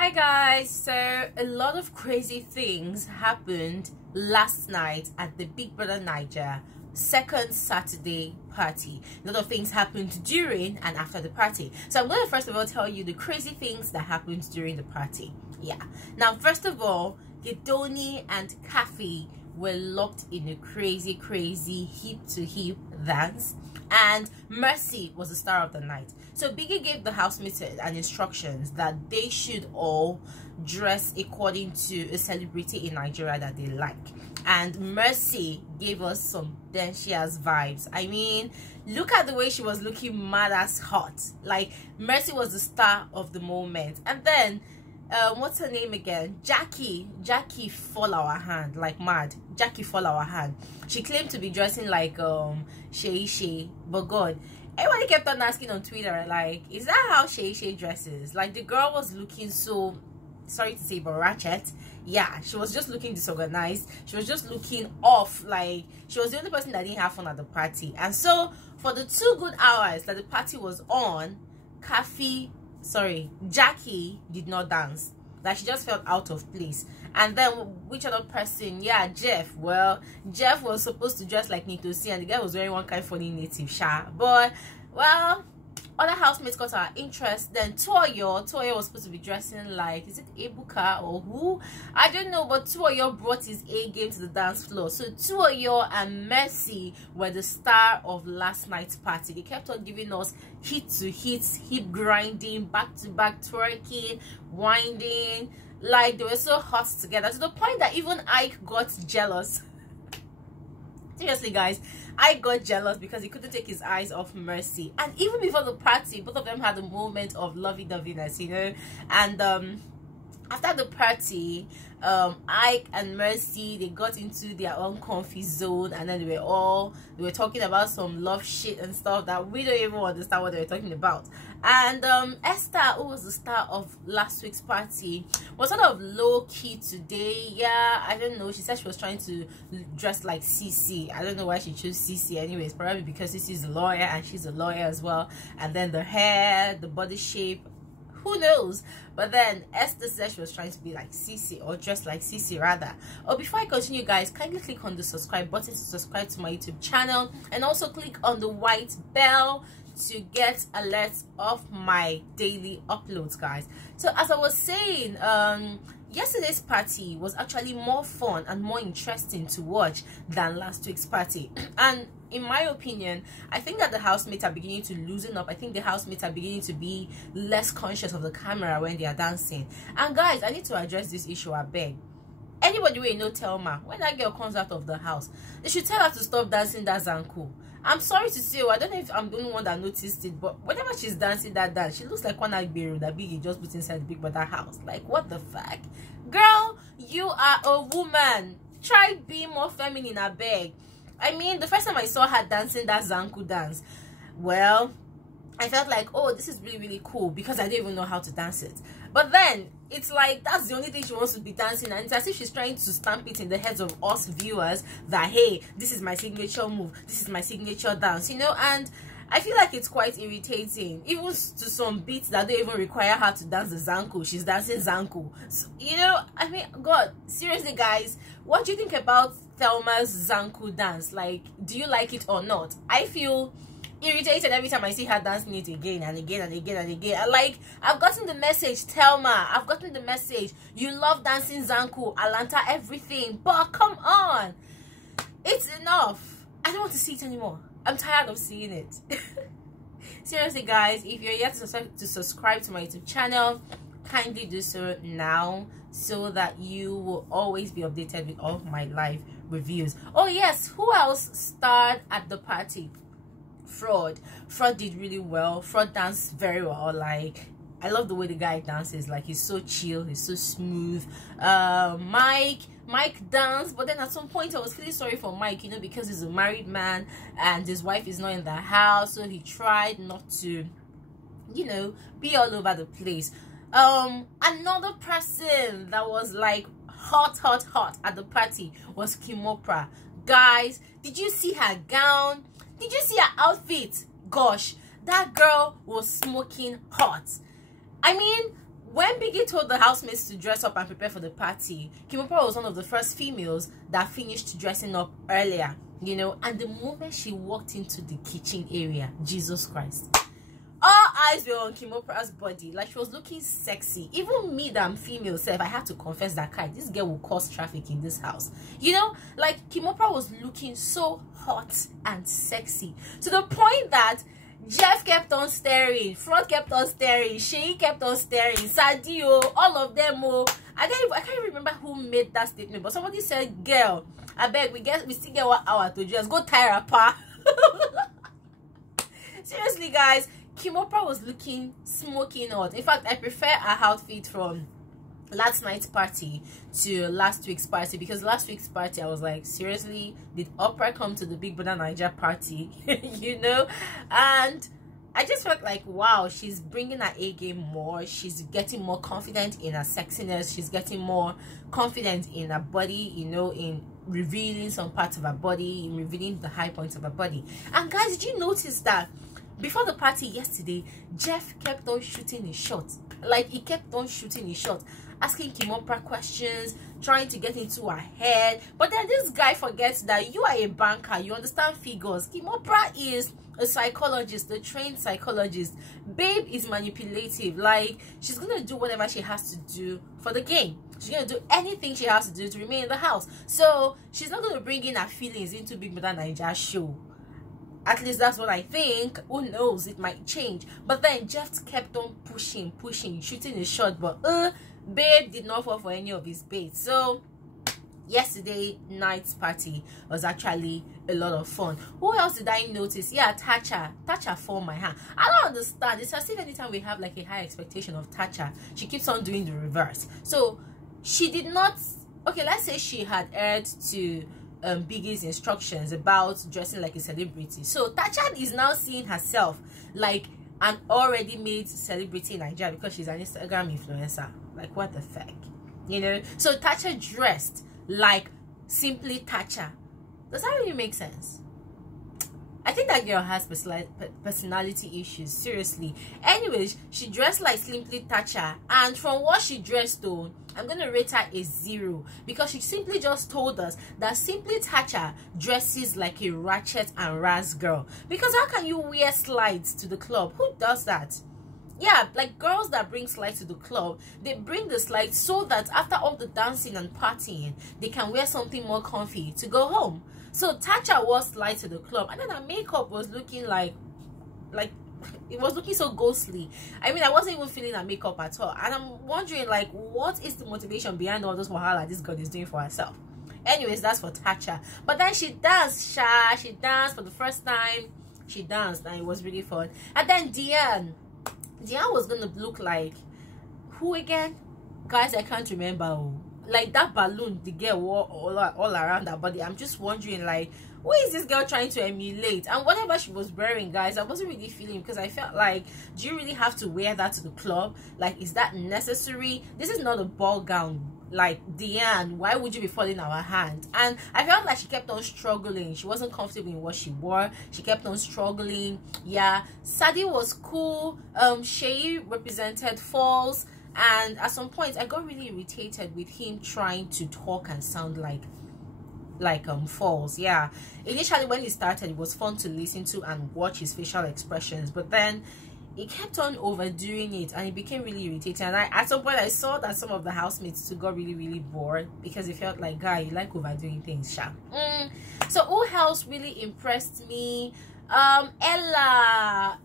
Hi guys, so a lot of crazy things happened last night at the Big Brother Naija second Saturday party. A lot of things happened during and after the party. So I'm going to first of all tell you the crazy things that happened during the party. Yeah. Now, first of all, Gedoni and Khafi were locked in a crazy hip to hip dance, and Mercy was the star of the night. So Biggie gave the housemates an instructions that they should all dress according to a celebrity in Nigeria that they like, and Mercy gave us some Denchia's vibes. I mean, look at the way she was looking mad as hot. Like, Mercy was the star of the moment. And then what's her name again? Jackie fall our hand like mad. Jackie fall our hand. She claimed to be dressing like Shay, but God, everybody kept on asking on Twitter, like, is that how Shay dresses? Like, the girl was looking so, sorry to say, but ratchet. Yeah, she was just looking disorganized. She was just looking off. Like, she was the only person that didn't have fun at the party. And so for the 2 good hours that the party was on, Jackie did not dance. Like, she just felt out of place. And then which other person? Yeah, Jeff. Well, Jeff was supposed to dress like Nitosi, and the guy was wearing one kind of funny native sha. But well, other housemates got our interest. Then Tuoyo was supposed to be dressing like, is it Ebuka or who? I don't know, but Tuoyo brought his A game to the dance floor. So Tuoyo and Mercy were the star of last night's party. They kept on giving us hit to hit, hip grinding, back to back twerking, winding. Like, they were so hot together to the point that even Ike got jealous. Seriously, guys, I got jealous because he couldn't take his eyes off Mercy. And even before the party, both of them had a moment of lovey-doveyness, you know. And after the party, Ike and Mercy, they got into their own comfy zone, and then they were talking about some love shit and stuff that we don't even understand what they were talking about. And Esther, who was the star of last week's party, was sort of low-key today. Yeah, I don't know, she said she was trying to dress like Cece. I don't know why she chose Cece anyways, probably because Cece's a lawyer and she's a lawyer as well. And then the hair, the body shape, who knows? But then Esther said she was trying to be like Cece, or dress like Cece rather. Oh, before I continue, guys, kindly click on the subscribe button to subscribe to my YouTube channel, and also click on the white bell to get alerts of my daily uploads, guys. So as I was saying, yesterday's party was actually more fun and more interesting to watch than last week's party. And in my opinion, I think that the housemates are beginning to loosen up. I think the housemates are beginning to be less conscious of the camera when they are dancing. And guys, I need to address this issue, I beg. Anybody wey know Thelma, when that girl comes out of the house, they should tell her to stop dancing that zanku. I'm sorry to say, I don't know if I'm the only one that noticed it, but whenever she's dancing that dance, she looks like one Agberu that Biggie just put inside the Big Brother house. Like, what the fuck? Girl, you are a woman. Try being more feminine, I beg. I mean, the first time I saw her dancing that zanku dance, well, I felt like, oh, this is really cool, because I didn't even know how to dance it. But then it's like that's the only thing she wants to be dancing, and it's as if she's trying to stamp it in the heads of us viewers that, hey, this is my signature move, this is my signature dance, you know. And I feel like it's quite irritating, even to some beats that don't even require her to dance the zanku. She's dancing zanku, so, you know. I mean, God, seriously, guys, what do you think about Thelma's zanku dance? Like, do you like it or not? I feel irritated every time I see her dancing it again and again and again and again. And like, I've gotten the message, Thelma, I've gotten the message, you love dancing zanku, Alanta, everything, but come on, it's enough. I don't want to see it anymore. I'm tired of seeing it. Seriously, guys, if you're yet to subscribe to my YouTube channel, kindly do so now, so that you will always be updated with all of my live reviews. Oh yes, who else starred at the party? Frodd did really well. Frodd danced very well. Like, I love the way the guy dances. Like, he's so chill, he's so smooth. Mike danced, but then at some point I was feeling sorry for Mike, you know, because he's a married man and his wife is not in the house, so he tried not to, you know, be all over the place. Another person that was like hot at the party was Kimopra. Guys, did you see her gown? Did you see her outfit? Gosh, that girl was smoking hot. I mean, When Biggie told the housemates to dress up and prepare for the party, Kimopra was one of the first females that finished dressing up earlier, you know. And the moment she walked into the kitchen area, Jesus Christ, all eyes were on Kimopra's body. Like, she was looking sexy. Even me, that I'm female self, I have to confess that this girl will cause traffic in this house, you know. Like, Kimopra was looking so hot and sexy, to the point that Jeff kept on staring, Frodd kept on staring, Shay kept on staring, Sadio, all of them. I can't remember who made that statement, but somebody said, "Girl, I beg, we still get 1 hour to just go tie her pa." Seriously, guys, Kimopra was looking smoking hot. In fact, I prefer her outfit from last night's party to last week's party, because last week's party I was like, seriously, did Oprah come to the BbNaija party? You know. And I just felt like, wow, she's bringing her A game more. She's getting more confident in her sexiness. She's getting more confident in her body, you know, in revealing some parts of her body, in revealing the high points of her body. And guys, did you notice that before the party yesterday, Jeff kept on shooting his shot? Like, he kept on shooting his shot, asking Kimopra questions, trying to get into her head. But then this guy forgets that you are a banker, you understand figures. Kimopra is a psychologist, a trained psychologist. Babe is manipulative. Like, she's gonna do whatever she has to do for the game. She's gonna do anything she has to do to remain in the house. So she's not gonna bring in her feelings into BbNaija show. At least that's what I think. Who knows, it might change. But then Jeff kept on pushing, shooting his shot, but Babe did not fall for any of his baits. So yesterday night's party was actually a lot of fun. Who else did I notice? Yeah, Tacha formed my hand. I don't understand. It's as if anytime we have like a high expectation of Tacha, she keeps on doing the reverse. So she did not, okay, let's say she had adhered to Biggie's instructions about dressing like a celebrity. So Tacha is now seeing herself like an already made celebrity in Nigeria because she's an Instagram influencer. Like, what the fuck, you know? So Tacha dressed like simply Tacha. Does that really make sense? I think that girl has personality issues, seriously. Anyways, she dressed like simply Tacha, and from what she dressed though, I'm gonna rate her a 0, because she simply just told us that simply Tacha dresses like a ratchet and ras girl. Because how can you wear slides to the club? Who does that? Yeah, like girls that bring slides to the club, they bring the slides so that after all the dancing and partying, they can wear something more comfy to go home. So Tacha wore slides to the club, and then her makeup was looking like it was looking so ghostly. I mean, I wasn't even feeling her makeup at all, and I'm wondering, like, what is the motivation behind all this wahala this girl is doing for herself? Anyways, that's for Tacha. But then she danced, she danced for the first time. She danced, and it was really fun. And then Diane was gonna look like who again? Guys, I can't remember. Like that balloon the girl wore all around her body. I'm just wondering, like, who is this girl trying to emulate? And whatever she was wearing, guys, I wasn't really feeling, because I felt like, do you really have to wear that to the club? Like, is that necessary? This is not a ball gown. Like, Diane, why would you be folding our hand? And I felt like she kept on struggling. She wasn't comfortable in what she wore. She kept on struggling. Yeah, Sadi was cool. Shay represented false. And at some point, I got really irritated with him trying to talk and sound like false. Yeah, initially when he started, it was fun to listen to and watch his facial expressions, but then he kept on overdoing it, and it became really irritating. And at some point I saw that some of the housemates too got really bored, because it felt like, guy, you like overdoing things, sha. So who else really impressed me? Ella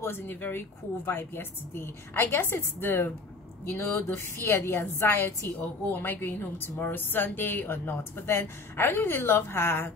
was in a very cool vibe yesterday. I guess it's the, you know, the fear, the anxiety of, oh, am I going home tomorrow, Sunday, or not? But then I really love her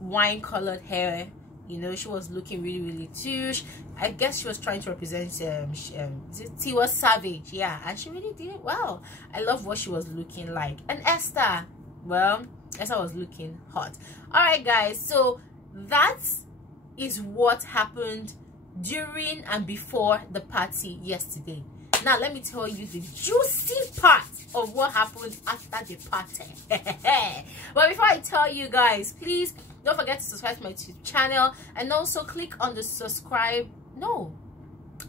wine colored hair. You know, she was looking really touche. I guess she was trying to represent Tiwa Savage. Yeah, and she really did it well. I love what she was looking like. And Esther, well, Esther was looking hot. All right, guys, so that is what happened during and before the party yesterday. Now let me tell you the juicy part of what happened after the party. But before I tell you guys, please don't forget to subscribe to my YouTube channel, and also click on the subscribe. No,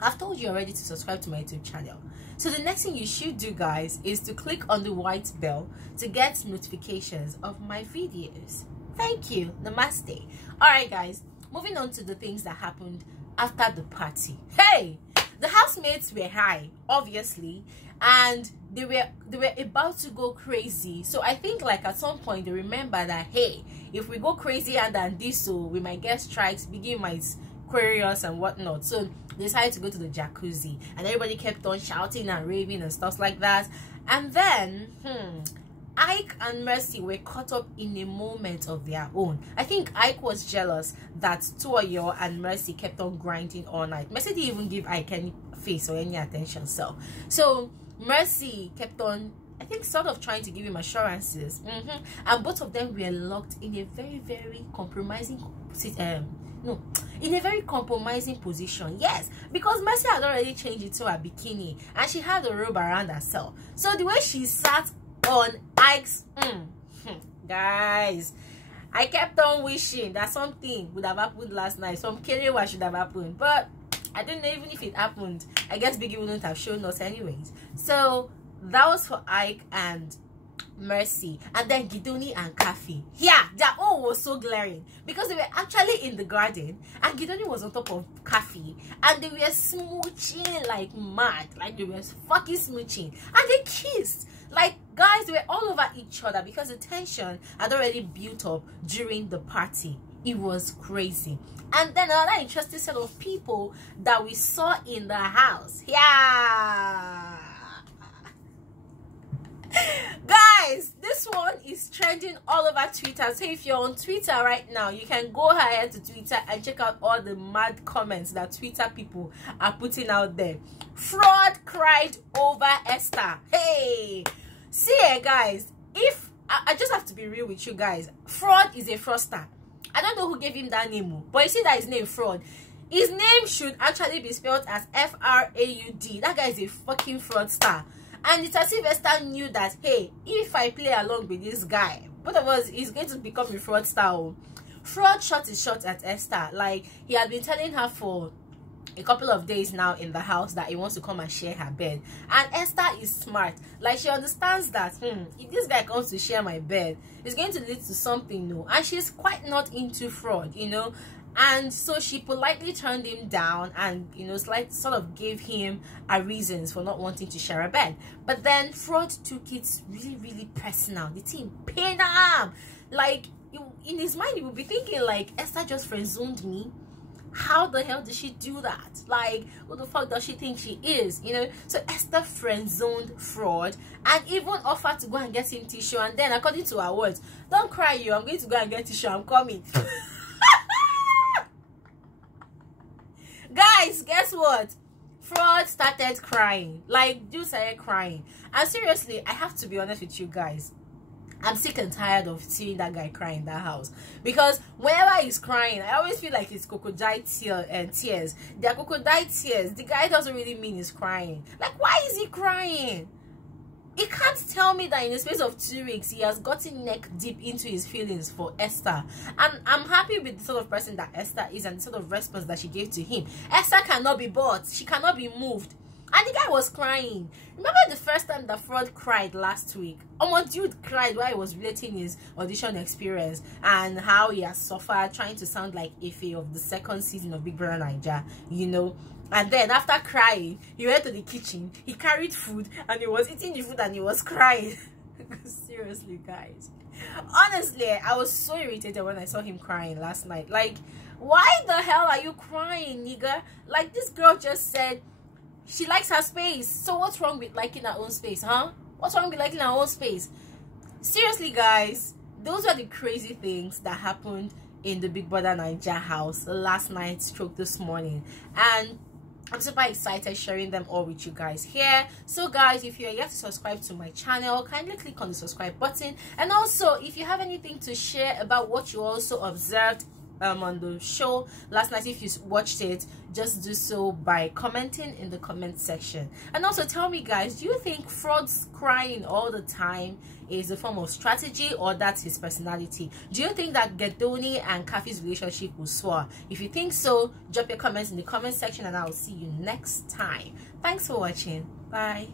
I've told you already to subscribe to my YouTube channel. So the next thing you should do, guys, is to click on the white bell to get notifications of my videos. Thank you. Namaste. All right, guys, moving on to the things that happened after the party. Hey, the housemates were high, obviously, and they were about to go crazy. So I think like at some point they remember that, hey, if we go crazier than this, so we might get strikes, Biggie might query us and whatnot. So they decided to go to the jacuzzi, and everybody kept on shouting and raving and stuff like that. And then Ike and Mercy were caught up in a moment of their own. I think Ike was jealous that Tuoyo and Mercy kept on grinding all night. Mercy didn't even give Ike any face or any attention. So Mercy kept on, I think, sort of trying to give him assurances. And both of them were locked in a very compromising in a very compromising position. Yes, because Mercy had already changed into a bikini and she had a robe around herself. So the way she sat on Ike's guys, I kept on wishing that something would have happened last night. Some kerewa should have happened, but I don't know. Even if it happened, I guess Biggie wouldn't have shown us anyways. So that was for Ike and Mercy. And then Gedoni and Khafi, yeah, their own was so glaring because they were actually in the garden and Gedoni was on top of Khafi and they were smooching like mad, like they were fucking smooching, and they kissed. Like, guys, they were all over each other because the tension had already built up during the party. It was crazy. And then another interesting set of people that we saw in the house. Yeah. Guys, this one is trending all over Twitter. So if you're on Twitter right now, you can go ahead to Twitter and check out all the mad comments that Twitter people are putting out there. Frodd cried over Esther. Hey, see, guys, if I just have to be real with you guys, Frodd is a fraudster. I don't know who gave him that name, but you see that his name Frodd. His name should actually be spelled as F-R-A-U-D. That guy is a fucking fraudster. And it's as if Esther knew that, hey, if I play along with this guy, both of us is going to become a fraudster. Frodd shot his shot at Esther. Like, he had been telling her for a couple of days now in the house that he wants to come and share her bed. And Esther is smart. Like, she understands that, if this guy comes to share my bed, it's going to lead to something new. And she's quite not into Frodd, you know. And so she politely turned him down and, you know, sort of gave him a reasons for not wanting to share a bed. But then Frodd took it really personal. The team paid him. Like, in his mind, he would be thinking, like, Esther just friend-zoned me. How the hell did she do that? Like, who the fuck does she think she is? You know? So Esther friend-zoned Frodd and even offered to go and get him tissue. And then, according to her words, don't cry, you. I'm going to go and get tissue. I'm coming. Guys, guess what? Frodd started crying. Like, dude started crying. And seriously, I have to be honest with you guys. I'm sick and tired of seeing that guy crying in that house. Because whenever he's crying, I always feel like it's crocodile tears. They're crocodile tears. The guy doesn't really mean he's crying. Like, why is he crying? He can't tell me that in the space of 2 weeks, he has gotten neck deep into his feelings for Esther. And I'm happy with the sort of person that Esther is and the sort of response that she gave to him. Esther cannot be bought. She cannot be moved. And the guy was crying. Remember the first time that Frodd cried last week? Dude cried while he was relating his audition experience and how he has suffered trying to sound like Ife of the second season of BbNaija, you know. And then after crying, he went to the kitchen, he carried food, and he was eating the food and he was crying. Seriously, guys. Honestly, I was so irritated when I saw him crying last night. Like, why the hell are you crying, nigga? Like, this girl just said she likes her space. So what's wrong with liking her own space, huh? What's wrong with liking her own space? Seriously, guys, those are the crazy things that happened in the BbNaija house last night stroke this morning. And I'm super excited sharing them all with you guys here. So guys, if you're yet to subscribe to my channel, kindly click on the subscribe button. And also, if you have anything to share about what you also observed on the show last night. If you watched it, just do so by commenting in the comment section. And also tell me, guys, do you think Frodd's crying all the time is a form of strategy, or that's his personality? Do you think that Gedoni and Khafi's relationship will soar? If you think so, drop your comments in the comment section, and I'll see you next time. Thanks for watching. Bye.